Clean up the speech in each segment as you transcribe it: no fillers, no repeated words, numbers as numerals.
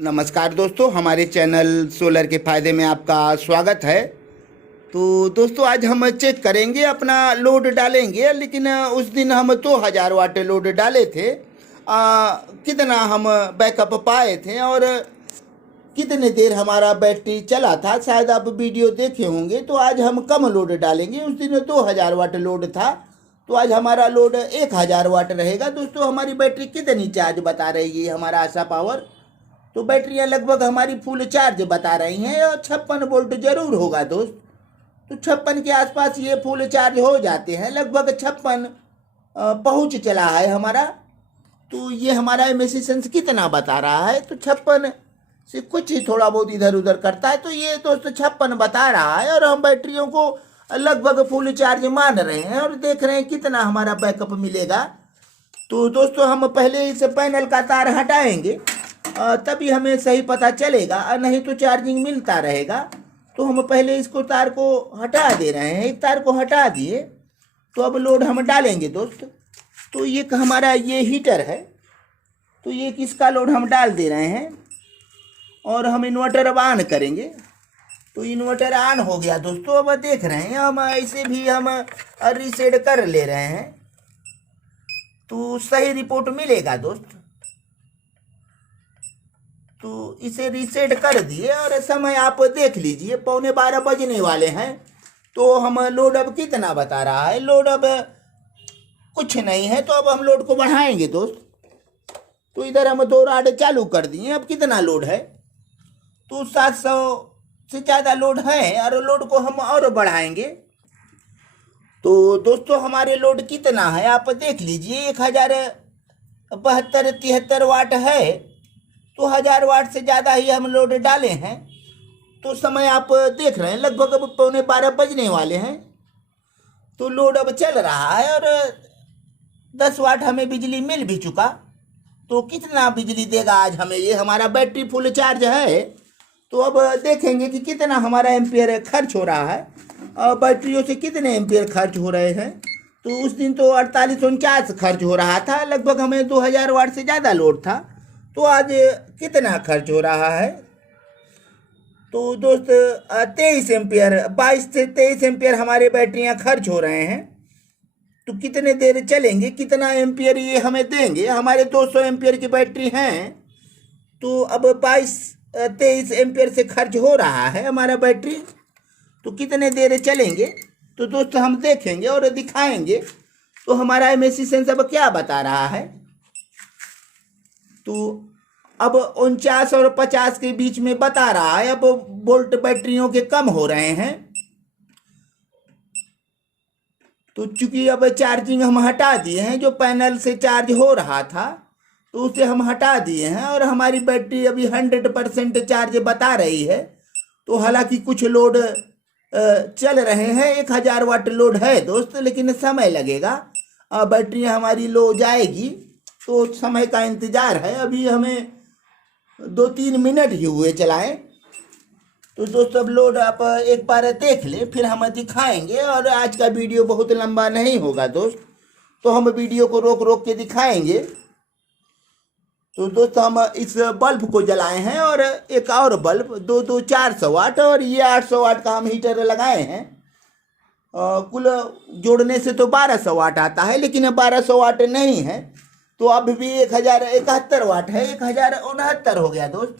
नमस्कार दोस्तों, हमारे चैनल सोलर के फ़ायदे में आपका स्वागत है। तो दोस्तों, आज हम चेक करेंगे, अपना लोड डालेंगे। लेकिन उस दिन हम 2000 वाट लोड डाले थे। कितना हम बैकअप पाए थे और कितने देर हमारा बैटरी चला था, शायद आप वीडियो देखे होंगे। तो आज हम कम लोड डालेंगे। उस दिन 2000 वाट लोड था, तो आज हमारा लोड 1000 वाट रहेगा। दोस्तों, हमारी बैटरी कितनी चार्ज बता रही है हमारा आशा पावर? तो बैटरियां लगभग हमारी फुल चार्ज बता रही हैं और 56 वोल्ट जरूर होगा दोस्त। तो 56 के आसपास ये फुल चार्ज हो जाते हैं। लगभग 56 पहुंच चला है हमारा। तो ये हमारा एमिसिशंस कितना बता रहा है? तो 56 से कुछ ही थोड़ा बहुत इधर उधर करता है। तो ये दोस्त 56 बता रहा है और हम बैटरियों को लगभग फुल चार्ज मान रहे हैं और देख रहे हैं कितना हमारा बैकअप मिलेगा। तो दोस्तों, हम पहले इस पैनल का तार हटाएंगे, तभी हमें सही पता चलेगा, नहीं तो चार्जिंग मिलता रहेगा। तो हम पहले इसको तार को हटा दे रहे हैं। एक तार को हटा दिए, तो अब लोड हम डालेंगे दोस्त। तो ये हमारा ये हीटर है, तो ये किसका लोड हम डाल दे रहे हैं और हम इन्वर्टर अब ऑन करेंगे। तो इन्वर्टर ऑन हो गया दोस्तों। अब देख रहे हैं हम ऐसे भी हम रीसेट कर ले रहे हैं, तो सही रिपोर्ट मिलेगा दोस्त। तो इसे रीसेट कर दिए और समय आप देख लीजिए, 11:15 बजने वाले हैं। तो हम लोड अब कितना बता रहा है? लोड अब कुछ नहीं है, तो अब हम लोड को बढ़ाएंगे दोस्त। तो इधर हम 2 रॉड चालू कर दिए। अब कितना लोड है? तो 700 से ज़्यादा लोड है और लोड को हम और बढ़ाएंगे। तो दोस्तों, हमारे लोड कितना है आप देख लीजिए, 1072-73 वाट है। तो 1000 वाट से ज़्यादा ही हम लोड डाले हैं। तो समय आप देख रहे हैं, लगभग अब 11:15 बजने वाले हैं। तो लोड अब चल रहा है और 10 वाट हमें बिजली मिल भी चुका। तो कितना बिजली देगा आज हमें ये? हमारा बैटरी फुल चार्ज है। तो अब देखेंगे कि कितना हमारा एम्पियर खर्च हो रहा है और बैटरियों से कितने एम्पियर खर्च हो रहे हैं। तो उस दिन तो 4849 खर्च हो रहा था, लगभग हमें 2000 वाट से ज़्यादा लोड था। तो आज कितना खर्च हो रहा है? तो दोस्त 23 एम्पियर, 22 से 23 एम्पियर हमारे बैटरियां खर्च हो रहे हैं। तो कितने देर चलेंगे, कितना एम्पियर ये हमें देंगे? हमारे 200 एम्पियर की बैटरी हैं। तो अब 22-23 एम्पियर से खर्च हो रहा है हमारा बैटरी। तो कितने देर चलेंगे? तो दोस्त हम देखेंगे और दिखाएंगे। तो हमारा एमिसिशंस अब क्या बता रहा है? तो अब 49 और 50 के बीच में बता रहा है। अब वोल्ट बैटरियों के कम हो रहे हैं। तो चूंकि अब चार्जिंग हम हटा दिए हैं, जो पैनल से चार्ज हो रहा था तो उसे हम हटा दिए हैं और हमारी बैटरी अभी 100% चार्ज बता रही है। तो हालांकि कुछ लोड चल रहे हैं, 1000 वाट लोड है दोस्त, लेकिन समय लगेगा। बैटरी हमारी लो जाएगी, तो समय का इंतज़ार है। अभी हमें 2-3 मिनट ही हुए चलाएं। तो दोस्तों, अब लोड आप एक बार देख लें, फिर हम दिखाएंगे। और आज का वीडियो बहुत लंबा नहीं होगा दोस्त, तो हम वीडियो को रोक रोक के दिखाएंगे। तो दोस्तों, हम इस बल्ब को जलाए हैं और एक और बल्ब 400 वाट और ये 800 वाट का हम हीटर लगाए हैं। कुल जोड़ने से तो 1200 वाट आता है, लेकिन 1200 वाट नहीं है। तो अब भी 1071 वाट है, 1069 हो गया दोस्त।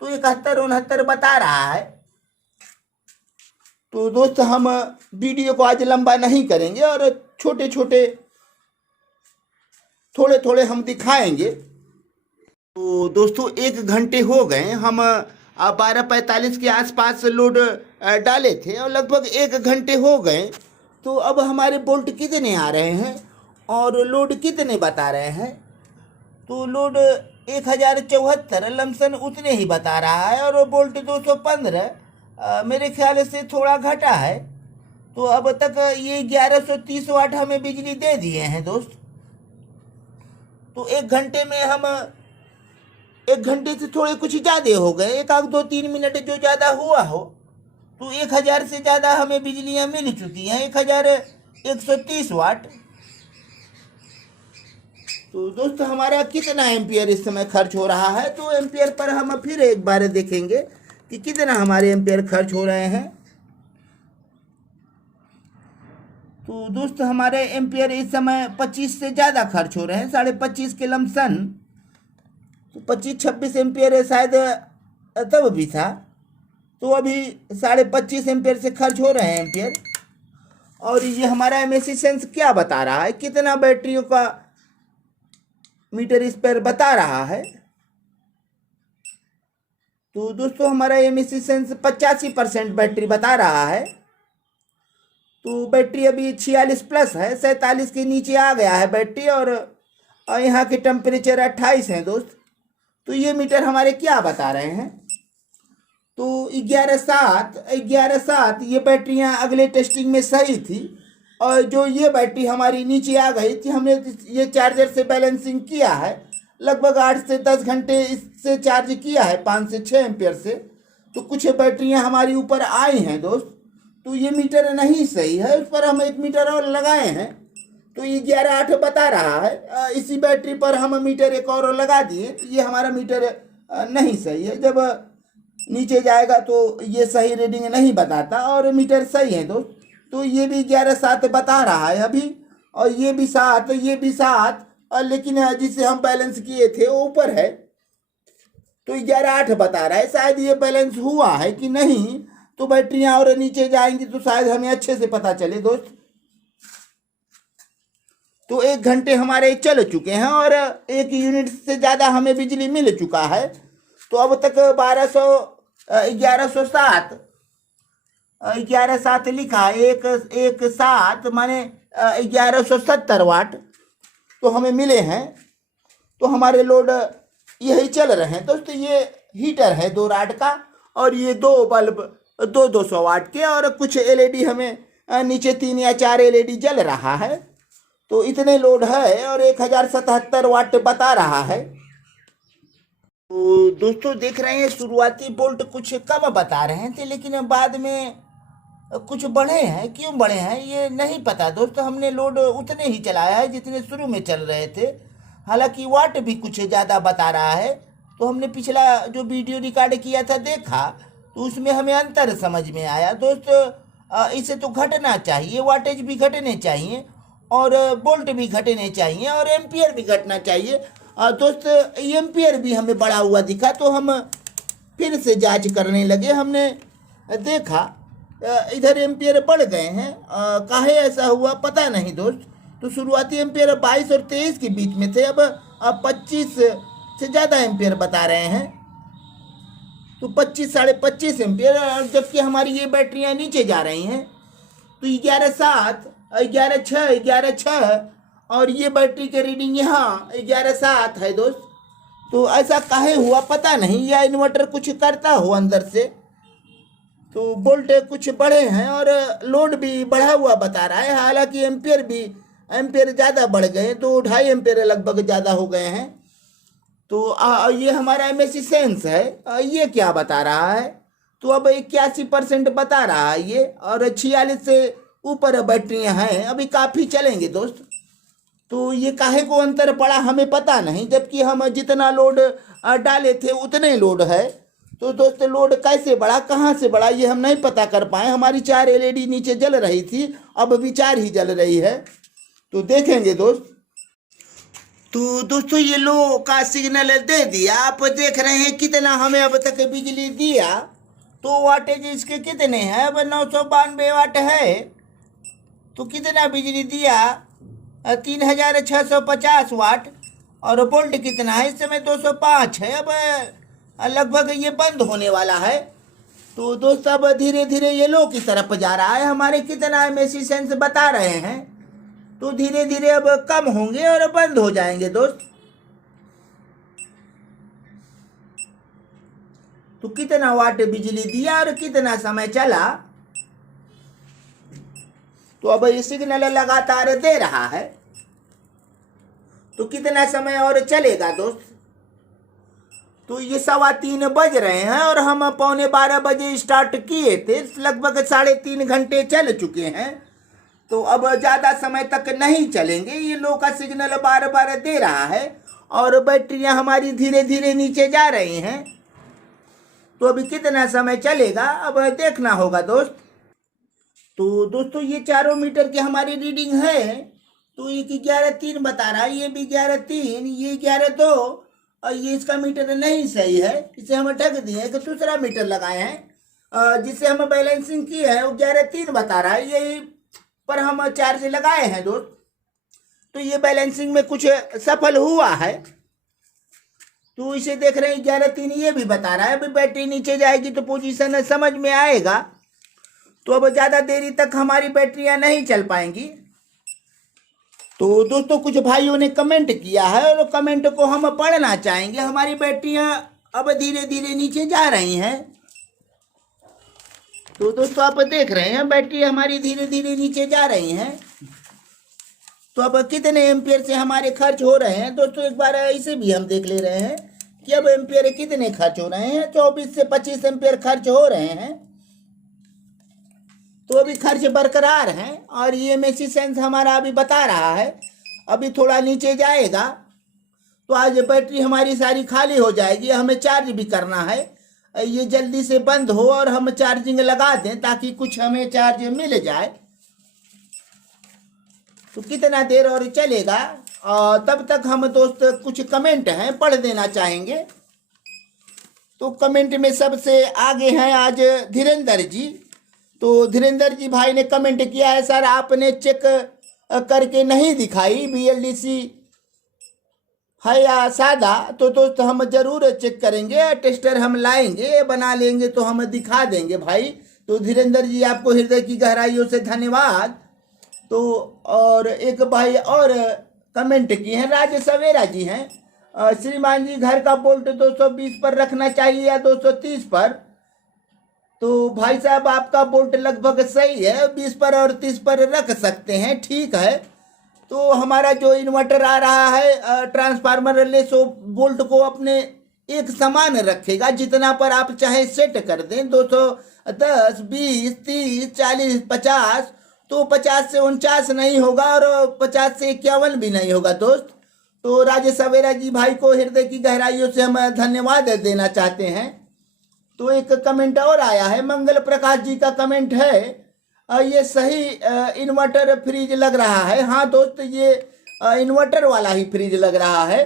तो 71-69 बता रहा है। तो दोस्त, हम वीडियो को आज लंबा नहीं करेंगे और छोटे छोटे थोड़े थोड़े हम दिखाएंगे। तो दोस्तों, 1 घंटे हो गए, हम 12:45 के आसपास लोड डाले थे और लगभग 1 घंटे हो गए। तो अब हमारे बोल्ट कितने आ रहे हैं और लोड कितने बता रहे हैं? तो लोड 1074 लमसम उतने ही बता रहा है और बोल्ट 215 मेरे ख्याल से थोड़ा घटा है। तो अब तक ये 1130 वाट हमें बिजली दे दिए हैं दोस्त। तो 1 घंटे में हम 1 घंटे से थोड़े कुछ ज़्यादा हो गए, 1-2-3 मिनट जो ज़्यादा हुआ हो। तो 1000 से ज़्यादा हमें बिजलियाँ मिल चुकी हैं, 1130 वाट। तो दोस्तों हमारा कितना एम्पियर इस समय खर्च हो रहा है, तो एम्पियर पर हम फिर एक बार देखेंगे कि कितना हमारे एम्पियर खर्च हो रहे हैं। तो दोस्तों हमारे एम्पियर इस समय 25 से ज़्यादा खर्च हो रहे हैं, 25.5 के लमसन। तो 25-26 एम्पियर शायद तब भी था, तो अभी 25.5 एम्पियर से खर्च हो रहे हैं एम्पियर। और ये हमारा एमएसी सेंस क्या बता रहा है, कितना बैटरियों का मीटर इस पर बता रहा है। तो दोस्तों हमारा एमएसी सेंस 85% बैटरी बता रहा है। तो बैटरी अभी 46 प्लस है, 47 के नीचे आ गया है बैटरी। और यहाँ के टेम्परेचर 28 हैं दोस्त। तो ये मीटर हमारे क्या बता रहे हैं, तो 11.7 ये बैटरियाँ अगले टेस्टिंग में सही थी। और जो ये बैटरी हमारी नीचे आ गई थी, हमने ये चार्जर से बैलेंसिंग किया है, लगभग 8 से 10 घंटे इससे चार्ज किया है 5 से 6 एम्पियर से। तो कुछ बैटरियाँ हमारी ऊपर आई हैं दोस्त। तो ये मीटर नहीं सही है, उस पर हम एक मीटर और लगाए हैं। तो ये 11.8 बता रहा है। इसी बैटरी पर हम मीटर एक और लगा दिए, तो ये हमारा मीटर नहीं सही है। जब नीचे जाएगा तो ये सही रीडिंग नहीं बताता, और मीटर सही है दोस्त। तो ये भी 11.7 बता रहा है अभी, और ये भी 7, ये भी 7, और लेकिन जिसे हम बैलेंस किए थे वो ऊपर है, तो 11.8 बता रहा है। शायद ये बैलेंस हुआ है कि नहीं, तो बैटरियां और नीचे जाएंगी तो शायद हमें अच्छे से पता चले दोस्त। तो 1 घंटे हमारे चल चुके हैं और 1 यूनिट से ज़्यादा हमें बिजली मिल चुका है। तो अब तक 11.7 लिखा है, 1.7 माने 1170 वाट तो हमें मिले हैं। तो हमारे लोड यही चल रहे हैं दोस्तों। ये हीटर है 2 रॉड का, और ये 2 बल्ब 200 वाट के, और कुछ एलईडी हमें नीचे 3 या 4 एलईडी जल रहा है। तो इतने लोड है, और 1077 वाट बता रहा है। तो दोस्तों देख रहे हैं शुरुआती बोल्ट कुछ कम बता रहे थे, लेकिन बाद में कुछ बढ़े हैं। क्यों बढ़े हैं ये नहीं पता दोस्तों। हमने लोड उतने ही चलाया है जितने शुरू में चल रहे थे। हालांकि वाट भी कुछ ज़्यादा बता रहा है। तो हमने पिछला जो वीडियो रिकॉर्ड किया था देखा, तो उसमें हमें अंतर समझ में आया दोस्त। इसे तो घटना चाहिए, वाटेज भी घटने चाहिए, और बोल्ट भी घटने चाहिए, और एम्पियर भी घटना चाहिए। दोस्त एम्पियर भी हमें बढ़ा हुआ दिखा, तो हम फिर से जांच करने लगे। हमने देखा इधर एम्पियर बढ़ गए हैं। काहे ऐसा हुआ पता नहीं दोस्त। तो शुरुआती एम्पियर 22 और 23 के बीच में थे, अब 25 से ज़्यादा एम्पियर बता रहे हैं। तो 25 साढ़े 25 एम्पियर, जबकि हमारी ये बैटरियाँ नीचे जा रही हैं। तो 11.7, 11.6, 11.6, और ये बैटरी के रीडिंग यहाँ 11.7 है दोस्त। तो ऐसा काहे हुआ पता नहीं, या इन्वर्टर कुछ करता हो अंदर से। तो वोल्ट कुछ बढ़े हैं और लोड भी बढ़ा हुआ बता रहा है। हालांकि एम्पियर ज़्यादा बढ़ गए, तो 2.5 एम्पियर लगभग ज़्यादा हो गए हैं। तो ये हमारा एमएसी सेंस है। ये क्या बता रहा है, तो अब 81% बता रहा है ये, और 46 से ऊपर बैटरियां हैं, अभी काफ़ी चलेंगे दोस्त। तो ये काहे को अंतर पड़ा हमें पता नहीं, जबकि हम जितना लोड डाले थे उतने लोड है। तो दोस्त लोड कैसे बढ़ा, कहाँ से बढ़ा, ये हम नहीं पता कर पाए। हमारी 4 एलईडी नीचे जल रही थी, अब भी 4 ही जल रही है। तो देखेंगे दोस्त। तो दोस्तों ये लो का सिग्नल दे दिया, आप देख रहे हैं कितना हमें अब तक बिजली दिया। तो वाटेज इसके कितने हैं, अब 992 वाट है। तो कितना बिजली दिया, 3650 वाट। और वोल्ट कितना है इस समय, 205 है। अब लगभग ये बंद होने वाला है। तो दोस्त अब धीरे धीरे ये लो की तरफ जा रहा है। हमारे कितना एमएसी सेंस बता रहे हैं, तो धीरे धीरे अब कम होंगे और बंद हो जाएंगे दोस्त। तो कितना वाट बिजली दिया और कितना समय चला, तो अब ये सिग्नल लगातार दे रहा है। तो कितना समय और चलेगा दोस्त। तो ये 3:15 बज रहे हैं, और हम 11:45 बजे स्टार्ट किए थे। लगभग 3.5 घंटे चल चुके हैं। तो अब ज़्यादा समय तक नहीं चलेंगे, ये लो का सिग्नल बार बार दे रहा है और बैटरियां हमारी धीरे धीरे नीचे जा रही हैं। तो अभी कितना समय चलेगा अब देखना होगा दोस्त। तो दोस्तों ये चारों मीटर की हमारी रीडिंग है। तो एक 11.3 बता रहा है, ये भी 11.3, ये 11.2 और ये इसका मीटर नहीं सही है, इसे हम ढक दिए एक दूसरा मीटर लगाए हैं जिसे हम बैलेंसिंग किए हैं, वो 11.3 बता रहा है, यही पर हम चार्ज लगाए हैं दोस्त। तो ये बैलेंसिंग में कुछ सफल हुआ है। तो इसे देख रहे हैं 11.3 ये भी बता रहा है। अभी बैटरी नीचे जाएगी तो पोजीशन समझ में आएगा। तो अब ज़्यादा देरी तक हमारी बैटरियां नहीं चल पाएंगी। तो दोस्तों कुछ भाइयों ने कमेंट किया है और कमेंट को हम पढ़ना चाहेंगे। हमारी बैटरियां अब धीरे धीरे नीचे जा रही हैं। तो दोस्तों आप देख रहे हैं बैटरी हमारी धीरे धीरे नीचे जा रही हैं। तो अब कितने एम्पियर से हमारे खर्च हो रहे हैं दोस्तों, एक बार इसे भी हम देख ले रहे हैं कि अब एम्पियर कितने खर्च हो रहे हैं। 24 से 25 एम्पियर खर्च हो रहे हैं। तो अभी खर्च बरकरार है और ये मेसी सेंस हमारा अभी बता रहा है अभी थोड़ा नीचे जाएगा। तो आज बैटरी हमारी सारी खाली हो जाएगी, हमें चार्ज भी करना है। ये जल्दी से बंद हो और हम चार्जिंग लगा दें ताकि कुछ हमें चार्ज मिल जाए। तो कितना देर और चलेगा तब तक हम दोस्त कुछ कमेंट हैं पढ़ देना चाहेंगे। तो कमेंट में सबसे आगे हैं आज धीरेन्द्र जी। तो धीरेन्द्र जी भाई ने कमेंट किया है, सर आपने चेक करके नहीं दिखाई BLDC है या सादा। तो दोस्त हम जरूर चेक करेंगे, टेस्टर हम लाएंगे, बना लेंगे तो हम दिखा देंगे भाई। तो धीरेन्द्र जी आपको हृदय की गहराइयों से धन्यवाद। तो और एक भाई और कमेंट किए हैं, राज सवेरा जी हैं, श्रीमान जी घर का बोल्ट 220 पर रखना चाहिए या 230 पर। तो भाई साहब आपका बोल्ट लगभग सही है, 20 पर और 30 पर रख सकते हैं, ठीक है। तो हमारा जो इन्वर्टर आ रहा है ट्रांसफार्मर रिले सो बोल्ट को अपने एक समान रखेगा, जितना पर आप चाहे सेट कर दें, 210, 20, 30, 40, 50। तो 50 से 49 नहीं होगा और 50 से 51 भी नहीं होगा दोस्त। तो राजेश सवेरा जी भाई को हृदय की गहराइयों से हम धन्यवाद देना चाहते हैं। तो एक कमेंट और आया है, मंगल प्रकाश जी का कमेंट है, ये सही इन्वर्टर फ्रिज लग रहा है। हाँ दोस्त ये इन्वर्टर वाला ही फ्रिज लग रहा है।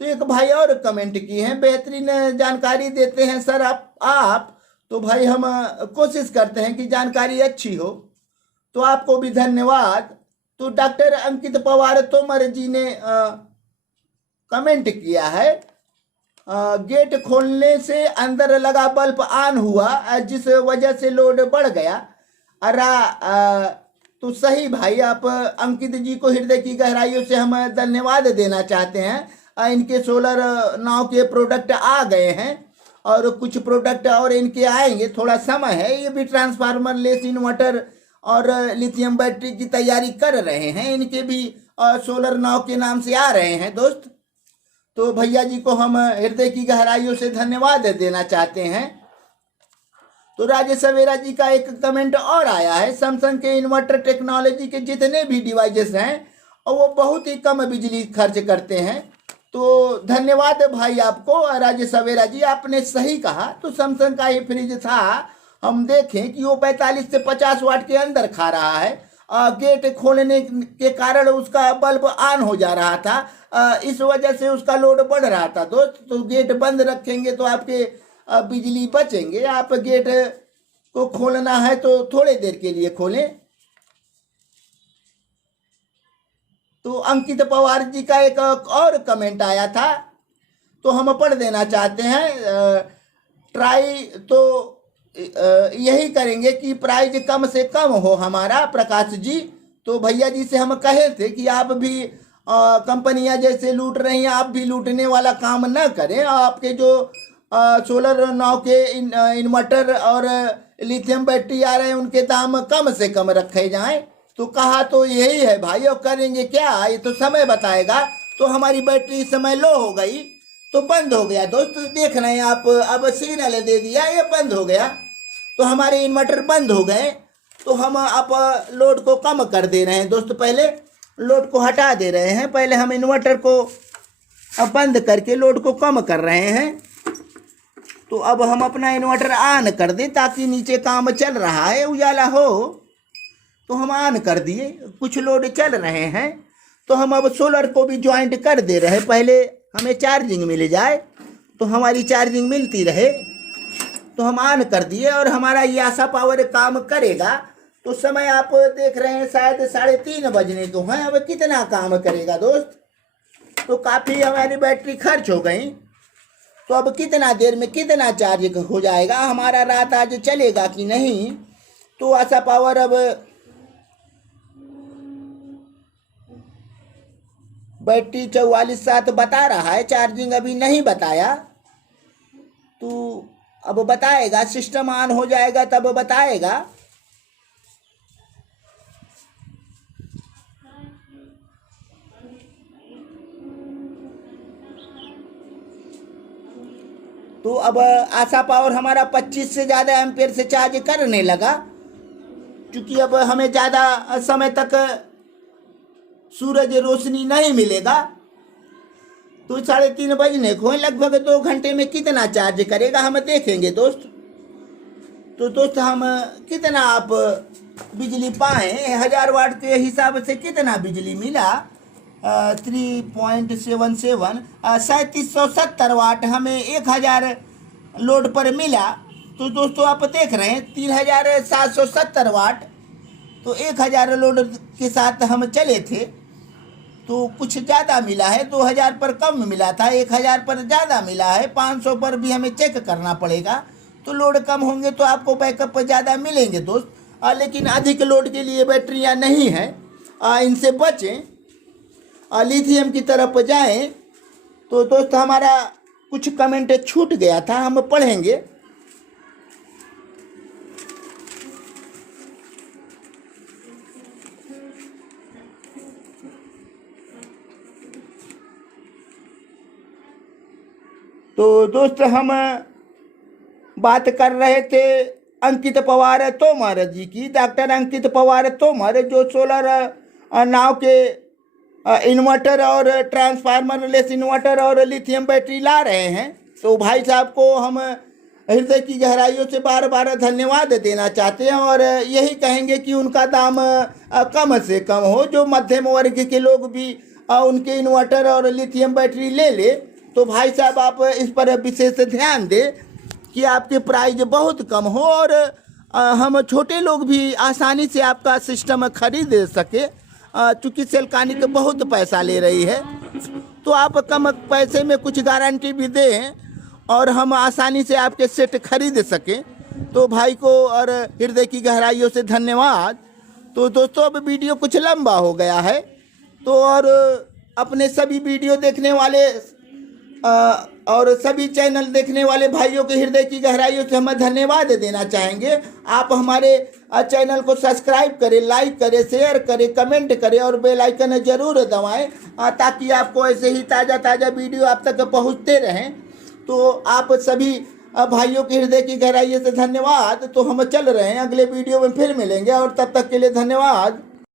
तो एक भाई और कमेंट की हैं, बेहतरीन जानकारी देते हैं सर आप। तो भाई हम कोशिश करते हैं कि जानकारी अच्छी हो। तो आपको भी धन्यवाद। तो डॉक्टर अंकित पवार तोमर जी ने कमेंट किया है, गेट खोलने से अंदर लगा बल्ब ऑन हुआ जिस वजह से लोड बढ़ गया। तो सही भाई, आप अंकित जी को हृदय की गहराइयों से हम धन्यवाद देना चाहते हैं। इनके सोलर नाव के प्रोडक्ट आ गए हैं और कुछ प्रोडक्ट और इनके आएंगे, थोड़ा समय है। ये भी ट्रांसफार्मर लेस इन्वर्टर और लिथियम बैटरी की तैयारी कर रहे हैं, इनके भी सोलर नाव के नाम से आ रहे हैं दोस्त। तो भैया जी को हम हृदय की गहराइयों से धन्यवाद देना चाहते हैं। तो राजेश सवेरा जी का एक कमेंट और आया है, सैमसंग के इन्वर्टर टेक्नोलॉजी के जितने भी डिवाइसेस हैं और वो बहुत ही कम बिजली खर्च करते हैं। तो धन्यवाद भाई आपको राजेश सवेरा जी, आपने सही कहा। तो सैमसंग का ही फ्रिज था, हम देखें कि वो 45 से 50 वाट के अंदर खा रहा है। गेट खोलने के कारण उसका बल्ब ऑन हो जा रहा था, इस वजह से उसका लोड बढ़ रहा था दोस्त। तो गेट बंद रखेंगे तो आपके बिजली बचेंगे। आप गेट को खोलना है तो थोड़े देर के लिए खोलें। तो अंकित पवार जी का एक और कमेंट आया था, तो हम पढ़ देना चाहते हैं। ट्राई तो यही करेंगे कि प्राइस कम से कम हो हमारा, प्रकाश जी। तो भैया जी से हम कहे थे कि आप भी कंपनियां जैसे लूट रही हैं, आप भी लूटने वाला काम न करें। आपके जो सोलर नाव के इन्वर्टर और लिथियम बैटरी आ रहे हैं उनके दाम कम से कम रखे जाएं। तो कहा तो यही है भाई, और करेंगे क्या, ये तो समय बताएगा। तो हमारी बैटरी इस समय लो हो गई तो बंद हो गया दोस्त, देख रहे हैं आप, अब सिग्नल दे दिया, ये बंद हो गया। तो हमारे इन्वर्टर बंद हो गए। तो हम आप लोड को कम कर दे रहे हैं दोस्त। पहले लोड को हटा दे रहे हैं, पहले हम इन्वर्टर को बंद करके लोड को कम कर रहे हैं। तो अब हम अपना इन्वर्टर ऑन कर दें ताकि नीचे काम चल रहा है, उजाला हो। तो हम ऑन कर दिए, कुछ लोड चल रहे हैं। तो हम अब सोलर को भी ज्वाइंट कर दे रहे हैं, पहले हमें चार्जिंग मिल जाए तो हमारी चार्जिंग मिलती रहे। तो हम ऑन कर दिए और हमारा ये आशा पावर काम करेगा। तो समय आप देख रहे हैं शायद 3:30 बजने को हैं। अब कितना काम करेगा दोस्त? तो काफ़ी हमारी बैटरी खर्च हो गई। तो अब कितना देर में कितना चार्ज हो जाएगा, हमारा रात आज चलेगा कि नहीं? तो आशा पावर अब बैटरी 44.7 बता रहा है, चार्जिंग अभी नहीं बताया। तो अब बताएगा, सिस्टम ऑन हो जाएगा तब बताएगा। तो अब आशा पावर हमारा 25 से ज़्यादा एम्पेयर से चार्ज करने लगा। क्योंकि अब हमें ज़्यादा समय तक सूरज रोशनी नहीं मिलेगा। तो 3:30 बजने को लगभग 2 घंटे में कितना चार्ज करेगा हम देखेंगे दोस्त। तो दोस्त हम कितना आप बिजली पाएँ, 1000 वाट के हिसाब से कितना बिजली मिला? 3.77 3770 वाट हमें 1000 लोड पर मिला। तो दोस्तों आप देख रहे हैं 3770 वाट। तो 1000 लोड के साथ हम चले थे तो कुछ ज़्यादा मिला है, 2000 पर कम मिला था, 1000 पर ज़्यादा मिला है, 500 पर भी हमें चेक करना पड़ेगा। तो लोड कम होंगे तो आपको बैकअप पर ज़्यादा मिलेंगे दोस्त। लेकिन अधिक लोड के लिए बैटरियाँ नहीं हैं, इनसे बचें, लिथियम की तरफ जाएं। तो दोस्त हमारा कुछ कमेंट छूट गया था, हम पढ़ेंगे। तो दोस्त हम बात कर रहे थे अंकित पवार तोमर जी की, डॉक्टर अंकित पवार तोमर, जो सोलर नाव के इन्वर्टर और ट्रांसफार्मर लेस इन्वर्टर और लिथियम बैटरी ला रहे हैं। तो भाई साहब को हम हृदय की गहराइयों से बार बार धन्यवाद देना चाहते हैं और यही कहेंगे कि उनका दाम कम से कम हो, जो मध्यम वर्ग के लोग भी उनके इन्वर्टर और लिथियम बैटरी ले ले। तो भाई साहब आप इस पर विशेष ध्यान दें कि आपके प्राइस बहुत कम हो और हम छोटे लोग भी आसानी से आपका सिस्टम खरीद सके। चूँकि सेलकानिक बहुत पैसा ले रही है, तो आप कम पैसे में कुछ गारंटी भी दें और हम आसानी से आपके सेट खरीद सकें। तो भाई को और हृदय की गहराइयों से धन्यवाद। तो दोस्तों अब वीडियो कुछ लंबा हो गया है, तो और अपने सभी वीडियो देखने वाले और सभी चैनल देखने वाले भाइयों के हृदय की गहराइयों से हम धन्यवाद देना चाहेंगे। आप हमारे चैनल को सब्सक्राइब करें, लाइक करें, शेयर करें, कमेंट करें और बेल आइकन जरूर दबाएं, ताकि आपको ऐसे ही ताज़ा ताज़ा वीडियो आप तक पहुंचते रहें। तो आप सभी भाइयों के हृदय की गहराइयों से धन्यवाद। तो हम चल रहे हैं, अगले वीडियो में फिर मिलेंगे और तब तक के लिए धन्यवाद।